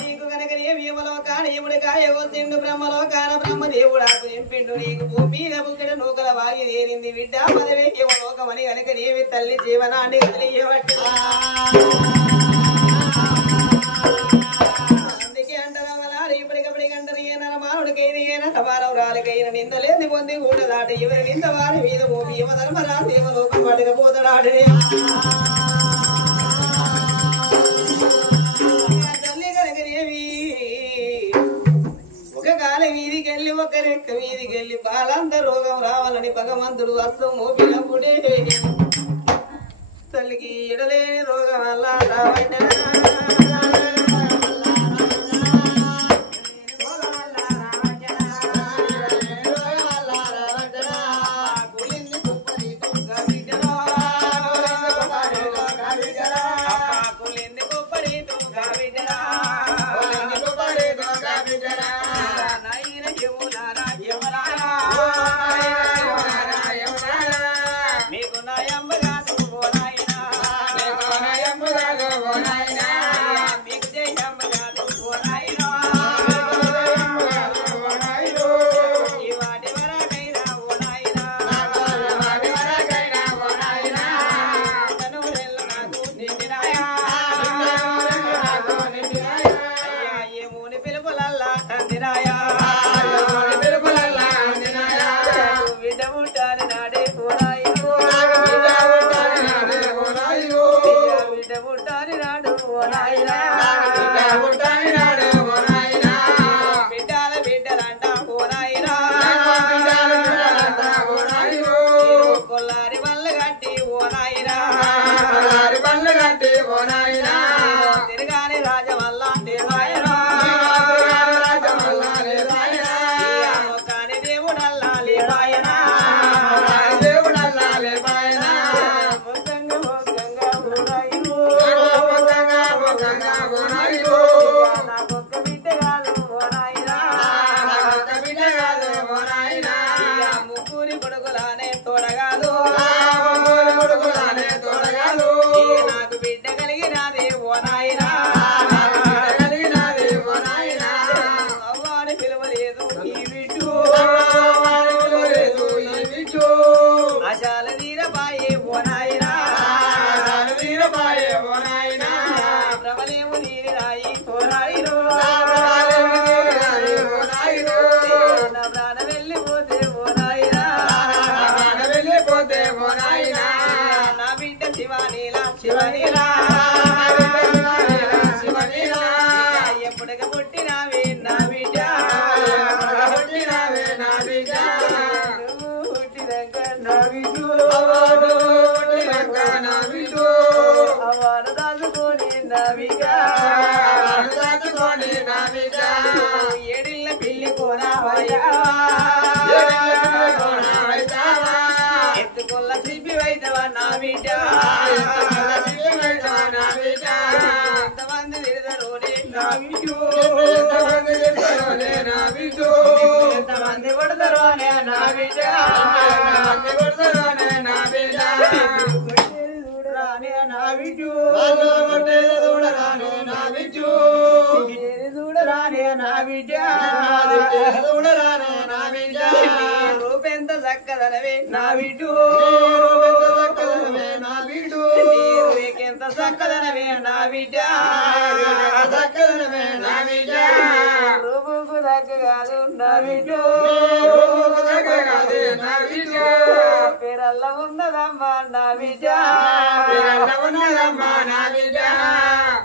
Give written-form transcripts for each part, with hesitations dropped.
నీకు కనుక ఏమలో కాని ఎముడికాయ వస్తుండు బ్రహ్మలో కాన బ్రహ్మదేవుడాకు ఎంపిండు నీకు భూమి బుగ్గడ నూకల వాగి తేరింది బిడ్డ పదవే లోకమని కనుక నీవి తల్లి జీవనాన్ని తెలియబట్టి అందుకే అంటారు అవలాడు ఇప్పటికప్పటికి అంటారు ఏ నరమానుడికైన ఏ నరమానవరాలకైన నిందలేని పొంది కూడా దాట ఎవరి వింద వారి మీద భూమి యమ ధర్మరా దేవలోకం పడకపోతాడు ఒక కాల వీధికెళ్ళి ఒక రెక్క వీధికెళ్ళి బాలంత రోగం రావాలని భగవంతుడు అస్తం మోపినప్పుడే తల్లికి ఎడలేని రోగం అలా రూపెంత చక్కదనవే నా బిడ్డు ఎంత చక్కదనవే నా బిడ్డ రూపుకు దగ్గ కాదు నా బిడ్డు పేరల్ల ఉన్నదమ్మా నా బిడ్డ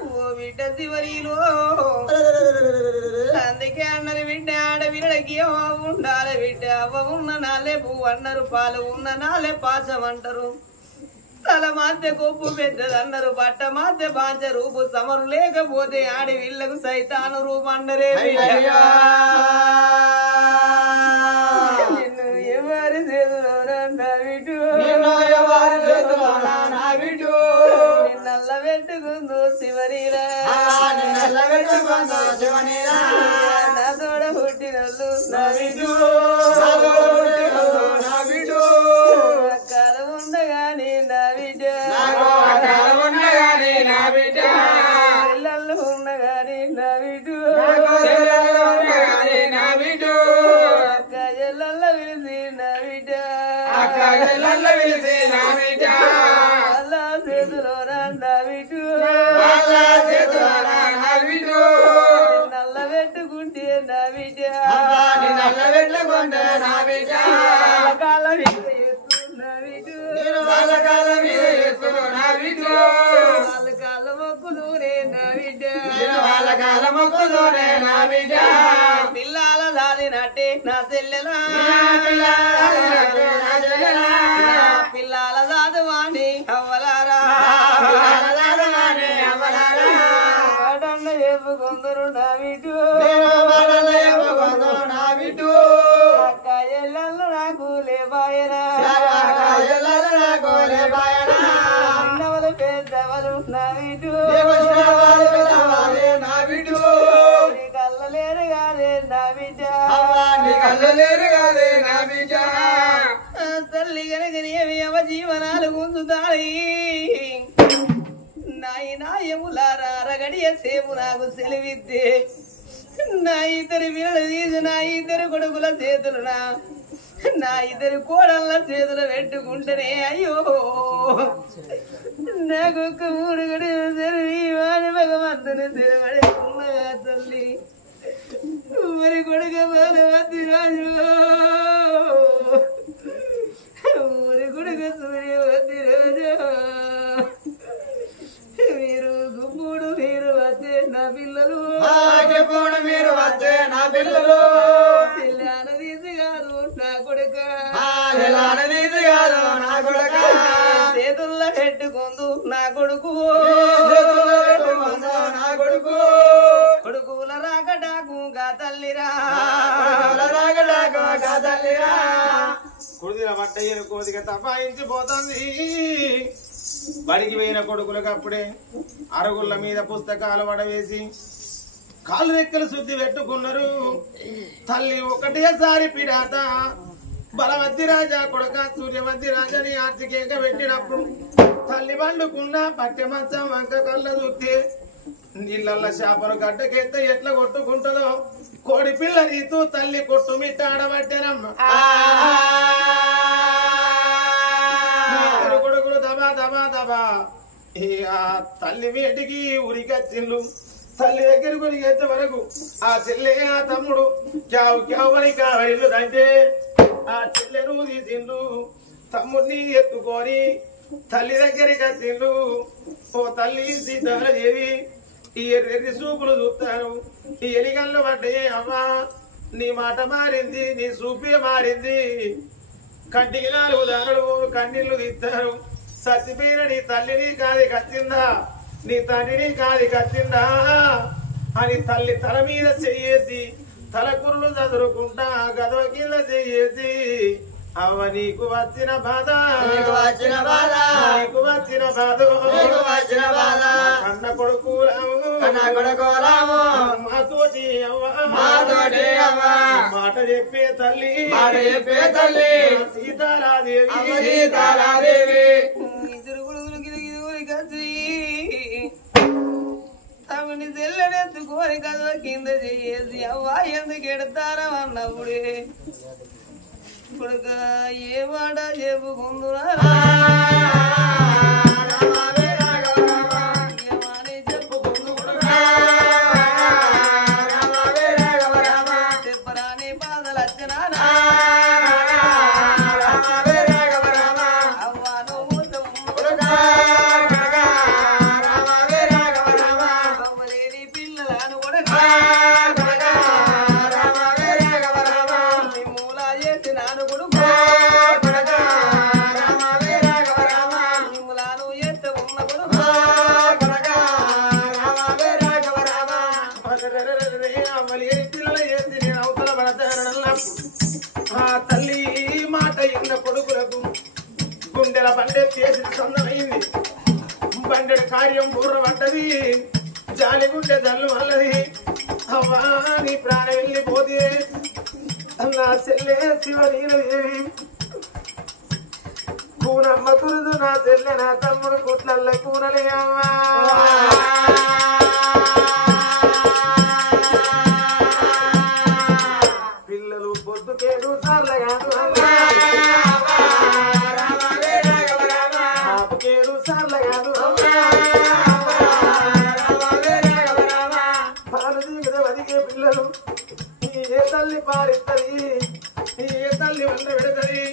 ఓ బిడ్డ శివరిలో అందుకే అన్నది బిడ్డ ఆడవిరడికి ఉండాలి బిడ్డ అవ్వ ఉన్న నాలే పువ్వు అన్నారు పాలు ఉన్న నాలే పాచమంటారు తల మాత్య కొప్పు పెద్దదన్నారు బట్ట మాత్య బాంచ రూపు సమరు లేకపోతే ఆడి వీళ్ళకు సైతాను రూపండరే నిన్ను ఎవరి నిన్నల్ల పెట్టుకుందు శివరీరా నా తోడ పుట్టినల్లు అక్కల ఉండగాని నా బిడ్డ బిడ్డ పిల్లలు ఉన్నగాని నా బిడ్డు నా బిడ్డ అక్క ఎల్లల్ల పిలిచి నా బిడ్డ అక్క చెల్లెళ్ళ పిలిచి నా బిడ్డ అల్లా చేతిలో నా బిడ్డు నా బిడ్డ నల్ల పెట్టుకుంటే నా బిడ్డ నల్ల పెట్టుకుంటే నా బిడ్డ కాళ్ళ మీద ఎత్తు నా బిడ్డు వాళ్ళ కాళ్ళ మీద ఎత్తును నా బిడ్డ వాళ్ళ కాళ్ళ మొక్కుదూరే నా బిడ్డ వాళ్ళ కాళ్ళ మొక్కుదూరే నా బిడ్డ పిల్లల దాదినట్టే నా చెల్లెలా పిల్లల దాదువాణి అవ్వలారా వాడన్న చెప్పుకుందరు నా బిడ్డు అక్క ఎల్లల్ల నాకు లేబాయరా చిన్నవలు పెద్దవలు నా బిడ్డు నీ కళ్ళ లేరు కాదే నా బిడ్డ తల్లి కనుకనేవి అవ జీవనాలు గుంజుతాయి నాయములారా రగడియ సేపు నాకు సెలవిద్దే నా ఇద్దరి వీళ్ళ తీసి నా ఇద్దరు కొడుకుల చేతులు నా ఇద్దరు కోడళ్ళ చేతులు పెట్టుకుంటేనే అయ్యో నాకొక్క మూడు గడి సెలవి వాడి భగవంతుని సెలవడుకున్నా తల్లి మరి కొడుక బాలవతి రాజు ఊరి కొడుక సూర్యవతి రాజు మీరు గుప్పుడు మీరు వచ్చే నా పిల్లలు మీరు వచ్చే నా పిల్లలు చెల్లాన తీసి కాదు నా కొడుక నీది కాదు నా కొడుక చేతుల్లో పెట్టుకుందు నా కొడుకు నా కొడుకు కొడుకుల రాకటాకుగా తల్లిరా కుడిదిన పట్టయ్యను కోదిక తపాయించిపోతుంది బడికి పోయిన కొడుకులకు అప్పుడే అరుగుళ్ళ మీద పుస్తకాలు వడవేసి కాళ్ళు రెక్కలు శుద్ధి పెట్టుకున్నారు తల్లి ఒకటేసారి పిడాత బలవద్ది రాజా కొడుక సూర్యవద్ది రాజాని ఆర్చికేక పెట్టినప్పుడు తల్లి వండుకున్న పట్టె మంచం వంక కళ్ళ చూస్తే నీళ్ళల్ల చేపలు గడ్డకెత్త ఎట్లా కొట్టుకుంటుందో కోడి పిల్ల రీతు తల్లి కొట్టు మిట్టాడబట్టేనమ్మ కొడుకులు దబా దబా దబా ఇక తల్లి వేటికి ఉరికొచ్చిండు తల్లి దగ్గరికి ఉరికొచ్చే వరకు ఆ చెల్లె ఆ తమ్ముడు క్యావు క్యావు అని కావరిల్లు అంటే ఆ చెల్లెను తీసిండు తమ్ముడిని ఎత్తుకొని తల్లి దగ్గరికి వచ్చిండు ఓ తల్లి సీతాదేవి ఈ ఎర్రెర్రి సూపులు చూస్తాను ఈ ఎలిగల్లో పడ్డాయి అమ్మా నీ మాట మారింది నీ సూపే మారింది కంటికి 4 దారులు కన్నీళ్లు తీస్తారు సత్తిపోయిన నీ తల్లిని కాది కచ్చిందా నీ తండ్రిని కాది కచ్చిందా అని తల్లి తల మీద చెయ్యేసి తలకుర్లు చదురుకుంటా గదవ కింద చెయ్యేసి అవ్వ నీకు వచ్చిన బాధ నీకు వచ్చిన బాధ కన్న కొడుకు రాము మాతోటి అవ్వ మాట చెప్పే తల్లి సీతారాదేవి ఇద్దరు కొడుకులు గిరిగిరి కచ్చి తమని తెల్లనెత్తుకొని కదవ కింద చేసి అవ్వ ఎందుకు ఎడతారా అన్నప్పుడే కొడుక ఏ మాట చెప్పుకుందురా ఏమని చెప్పుకుందు చెప్పరాని బాధలు వచ్చినా అవ్వ నువ్వు అవ్వలేని పిల్లలను కూడా మూలా చేసి నాను కొడుకు మిమ్మలాను ఎత్త ఉన్న కొడుకు పిల్లలు చేసి నేను అవతల పడతానన్నా ఆ తల్లి మాట ఇన్న కొడుకులకు గుండెల బండే చేసి సొంతమైంది బండెడు కార్యం బుర్ర పడ్డది జాలి గుండె జల్లు వల్లది అవ్వా నీ ప్రాణం వెళ్ళిపోతే నా చెల్లె శివనీలదేవి కూనమ్మ కురుదు నా చెల్లె నా తమ్ముడు కుట్లల్ల కూనలే అమ్మా పిల్లలు పొద్దుకేడు సార్లగాను ఆపుకేడు సార్లగాను పాలు దిగుద వదిగే పిల్లలు ఏ తల్లి పాలిస్తుంది ఏ తల్లి వంట పెడుతుంది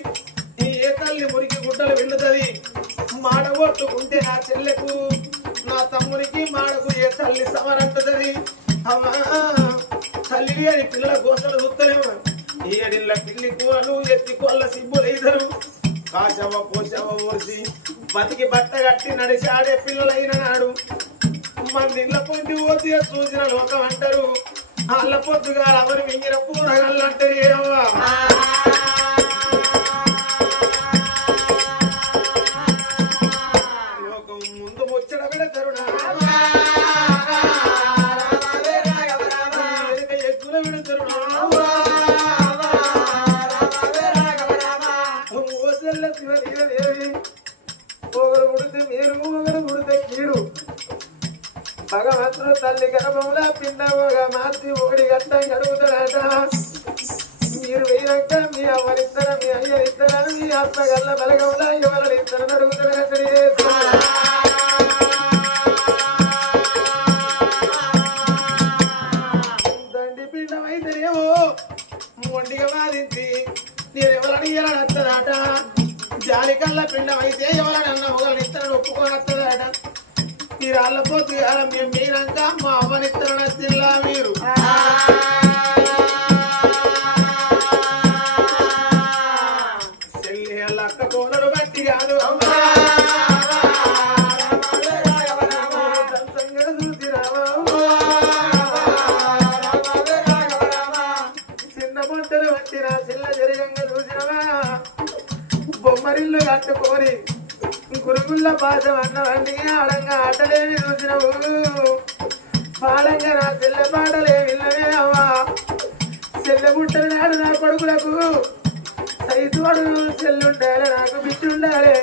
ఏ తల్లి మురికి గుడ్డలు విండుతుంది మాడ కొట్టుకుంటే నా చెల్లెకు నా తమ్మునికి మాడకు ఏ తల్లి సమరంటుతుంది అమ్మా తల్లి అని పిల్లల కోసలు చూస్తలేము ఏడిళ్ళ పిల్లి కూరలు ఎత్తి కొల్ల సిబ్బులైదరు కాశవ పోషవ ఊసి బతికి బట్ట కట్టి నడిచి ఆడే పిల్లలైన నాడు మందిళ్ళ పొంది పోతే చూసిన లోకం అంటారు అల్ల పొద్దుగా ఎవరు మింగిన పూరగల్లు అంటారు ఏవా లోకం ముందు ముచ్చట పెడతారు ఎగ్గుల పెడతారు ఒకరు పుడితే మీరు ఒకరు పుడితే కీడు భగవంతుడు తల్లి గర్భంలో పిండముగా మార్చి ఓడి గట్టం గడుగుతారట మీరు వేయక మీ అవ్వనిస్తారా మీ అయ్యనిస్తారా మీ అత్త గల్ల బలగంలో ఎవరిని ఇస్తారని అడుగుతారట దండి పిండం అయితేనేమో మొండిగా వాదించి నేను ఎవరిని ఇయ్యాలని వస్తారట జాలి కల్ల పిండం అయితే ఎవరిని అన్న ఒకరిని ఇస్తారని ఒప్పుకొని వస్తారట ఈ రాళ్ళపోతు మేము మీనాక మా అవ్వనిత్తరణ జిల్లా మీరు చెల్లి అక్క కోనరు బట్టి కాదు చిన్న బొట్టలు బట్టి నా చిల్ల జరిగంగా చూసినవా బొమ్మరిల్లు కట్టుకొని గురుగుళ్ళ పాదం అన్నవన్నీ ఆడంగా ఆటలేమి చూసినవు పాడంగా నా చెల్లె పాటలే విన్నవే అవ్వా చెల్లె పుట్టిన నాడు నా కొడుకులకు సైతువాడు చెల్లుండాలి నాకు బిడ్డుండాలి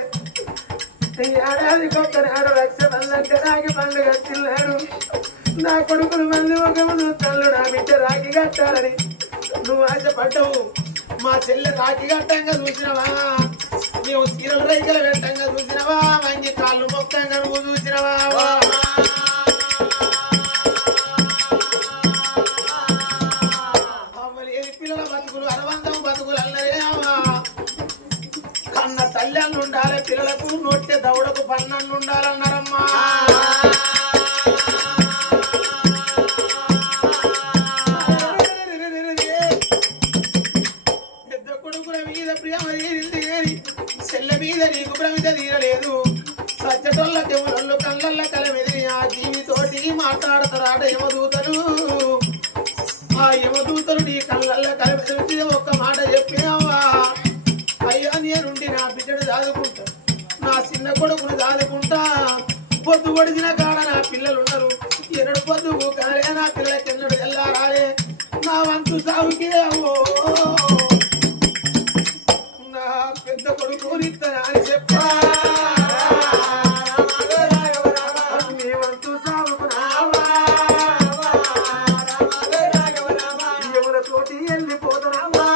ఏడాదికి ఒక్కనాడు రక్ష మళ్ళంటే రాగి పండుగ చిల్లాడు నా కొడుకులు మళ్ళీ ఒక తల్లు నా బిడ్డ రాగి కట్టాలని నువ్వు ఆశపడ్డవు మా చెల్లె రాగి కట్టంగా చూసినవా నీవు చీరలు రైకలు పెట్టంగా చూసినవా మంచి కాళ్ళు మొక్కంగా నువ్వు చూసినవా అవ్వలేని పిల్లల బతుకులు అరవందం బతుకులు అన్నదే అమ్మా కన్న తల్లి ఉండాలి పిల్లలకు నొట్టె దౌడకు పన్నన్ను ఉండాలన్నారమ్మా పెద్ద కొడుకుల మీద ప్రేమ తీరింది కానీ చెల్లె మీద నీకు ప్రమిద తీరలేదు సచ్చటోళ్ళ దేవుళ్ళు కళ్ళల్ల కలమెదిరి ఆ జీవితోటి మాట్లాడతారాట యమదూతలు ఆ యమదూతలు నీ కళ్ళల్ల కలమెదిరి ఒక్క మాట చెప్పినావా అయ్యా నేనుండి నా బిడ్డను దాదుకుంటా నా చిన్న కొడుకును దాదుకుంటా పొద్దు పొడిచిన కాడ నా పిల్లలున్నారు ఎన్నడు పొద్దు కాలే నా పిల్లలకి ఎన్నడు వెళ్ళారాలే నా వంతు సాగుకే అవో నా పెద్ద కొడుకు నిత్తనా అని చెప్పా నీ వంతు సాగుకున్నావా ఎవరితోటి వెళ్ళిపోతున్నావా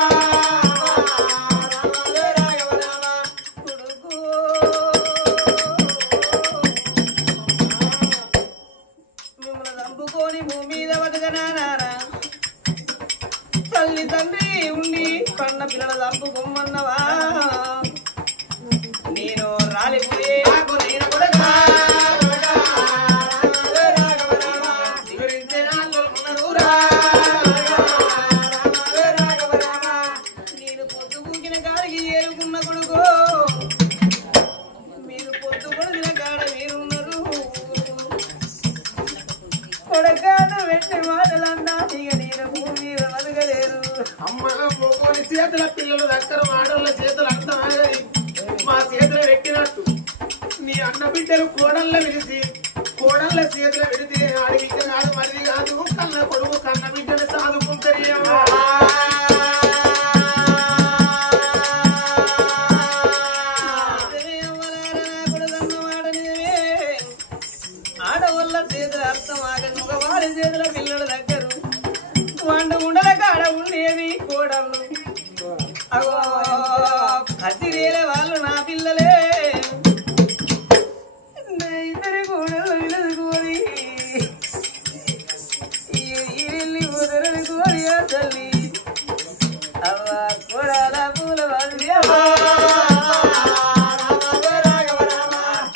మిమ్మల్ని చంపుకొని భూమి మీద బతకనారా తల్లి తండ్రి ఉండి కన్న పిల్లల చంపుకోమన్నవా నేను రాలిపోయే నేను పొద్దు కూకిన కాడికి ఏరుకున్న కొడుకు మీరు పొద్దు పొడిచిన కాడ మీరున్నారు కొడకాను వెంట మాటలన్నా ఇక నేను భూమి మీద బతకలేరు అమ్మ పోకొని చేతుల పిల్లలు దగ్గర ఆడోళ్ళ చేతులు అర్థమాగది మా చేతులు పెట్టినట్టు నీ అన్న బిడ్డలు కోడళ్ళ విడిసి కోడళ్ళ చేతులు విడితే ఆడి బిడ్డ కాదు మరిది కాదు కన్న కొడుకు కన్న బిడ్డను సాదుకుంటారు చేతుల అర్థం ఆగదు మగవాడి చేతుల పిల్లల దగ్గర వండు ఉండల కాడ ఉండేవి కోడళ్ళు అగో కసిరేల వాళ్ళు నా పిల్లలే ఇద్దరి కోడళ్ళు విలుదుకోని వెళ్ళి వదలనుకోని ఆ తల్లి అవ్వ కోడాల పూల వాళ్ళు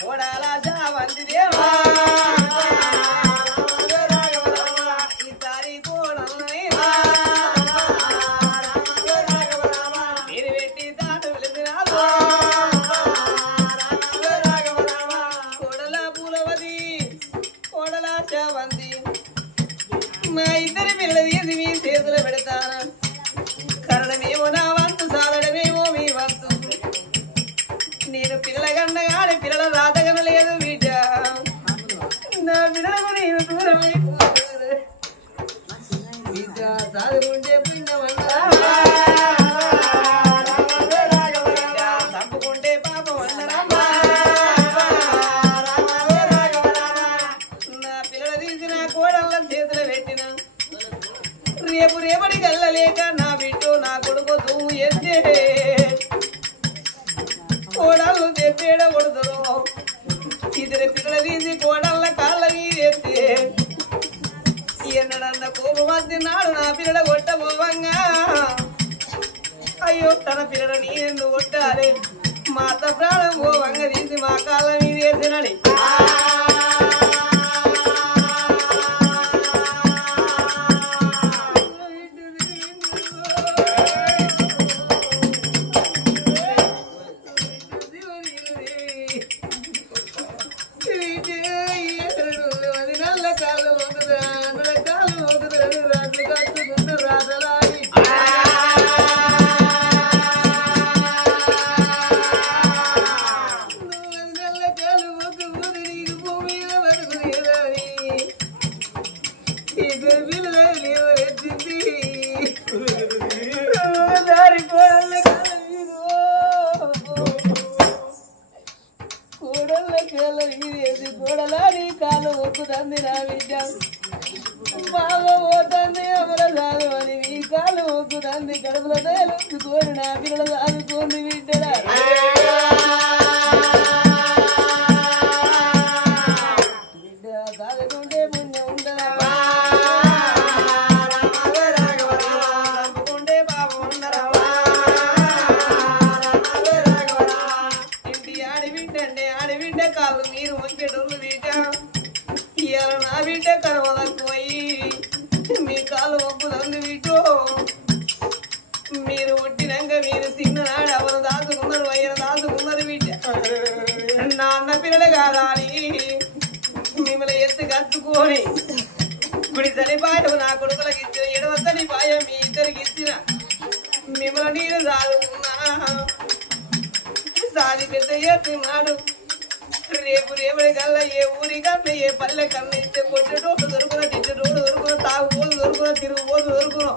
కోడాల చావంతి దేవా ఈ తారీ కోడల్ని మీరు పెట్టి తాటు వెళుతున్నారు కోడల పూలవతి కోడల చావంతి మా ఇద్దరి పిల్లలు తీసి మీ చేతులు పెడతాను కరణమేమో నా వంతు సాధడమేమో మీ వంతు నేను పిల్లల కన్నా కానీ పిల్లల రాతగన లేదు బిడ్డ నా పిల్లలకు నేను దూరమై బిడ్డ సాధుకుంటే పుణ్యమన్నా తప్పుకుంటే పాపం అన్నరమ్మా నా పిల్లల తీసి నా కోడళ్ళ చేతులు పెట్టిన రేపు రేపటి కల్లలేక నా బిడ్డు నా కొడుకు దువ్వు ఎత్తే కోడళ్ళు తెప్పేడ కొడుతురు ఇద్దరు పిల్లలు తీసి కోడళ్ళ కాళ్ళ మీద ఎత్తే ఎన్నడన్న కోపం వస్తున్నాడు నా పిల్లల కొట్టబోవంగా అయ్యో తన పిల్లల నేనెందుకు కొట్టాలి మా అత్త ప్రాణం పోవంగా తీసి మా కాళ్ళ మీద వేసినని గోడలాడి కాలు ఒక్కుతుంది నా బిడ్డ బాగా పోతుంది అమర సాగు అని మీ కాలు ఒక్కుతుంది కడుపులో తేలుకోని నా పిల్లలు సాగుకోండి బిడ్డరా బిడ్డ సాగుకుంటే పుణ్యం ఉండరా నమ్ముకుంటే పాపం ఉండరా ఇంటి ఆడిబిడ్డ కాళ్ళు మీరు వంకెటోళ్ళు బిడ్డ ఇవాళ నా బిడ్డ కరవలకపోయి మీ కాళ్ళు ఒప్పుదంది బిడ్డో మీరు ఒట్టినాక మీరు చిన్ననాడు ఎవరు దాచుకున్నారు అయ్యను దాచుకున్నారు బిడ్డ నా అన్న పిల్లలు కాదా అని మిమ్మల్ని ఎత్తు కట్టుకొని గుడి చనిపాయను నా కొడుకులకు ఇచ్చిన ఎడవ చనిపాయ మీ ఇద్దరికి ఇచ్చిన మిమ్మల్ని నేను సాదుకున్నా సాది పెద్ద చేస్తున్నాడు రేపు రేపటి కల్లా ఏ ఊరి కన్నా ఏ పల్లె కన్నా ఇస్తే కొట్టేటోళ్ళు దొరుకున తిట్టేటోళ్ళు దొరుకున తాగుబోలు దొరుకున తిరుగుబోలు దొరుకును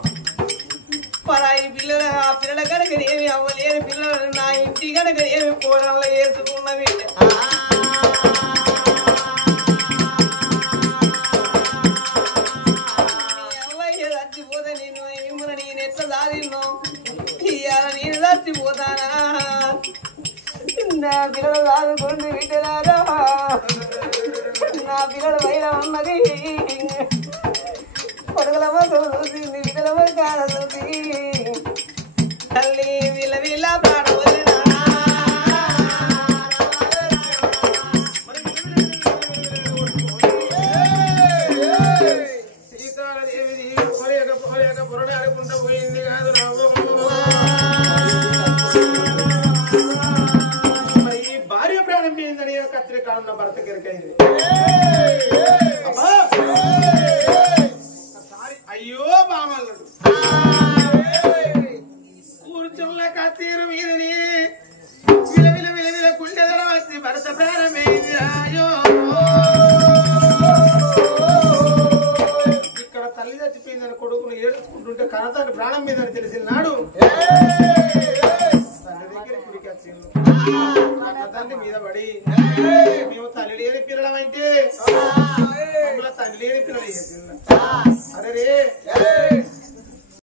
పరాయి పిల్లలు ఆ పిల్లల కనుక ఏమి అవ్వలేని పిల్లలు నా ఇంటి కనుక ఏమి కోడల్లో వేసుకున్నవి అవ్వయ్య చచ్చిపోతే నేను మిమ్మల్ని నేను ఎట్లా సాధిన్నో ఇవాళ నేను చచ్చిపోతానా నా పిల్లలు సాదుకోండి బిడ్డలారా నా పిల్లలు బయట ఉన్నది కొడుకులమ్మ చూసింది బిడ్డలమ్మ కాడ చూసి తల్లి వీళ్ళ వీళ్ళ ప్రాణ వదిలినా సీతాదేవి పోలేక పొరడాడుకుంటూ పోయింది కాదు రావు భార్య ప్రాణం పోయిందని కత్తిరికాడున్న భర్త కిరకైంది అయ్యో బామల్లుడు కూర్చున్న కత్తిరు మీదని విలవిల విలవిల కుండెదర వచ్చి భర్త ప్రాణమైంది అయ్యో ఇక్కడ తల్లి చచ్చిపోయిందని కొడుకును ఏడుచుకుంటుంటే కనతాన్ని ప్రాణం మీదని తెలిసిన నాడు తండ్రి మీద పడి మేము తల్లి లేని పిల్లలమైతే లేని పిల్లలు చేసిందా అరే రే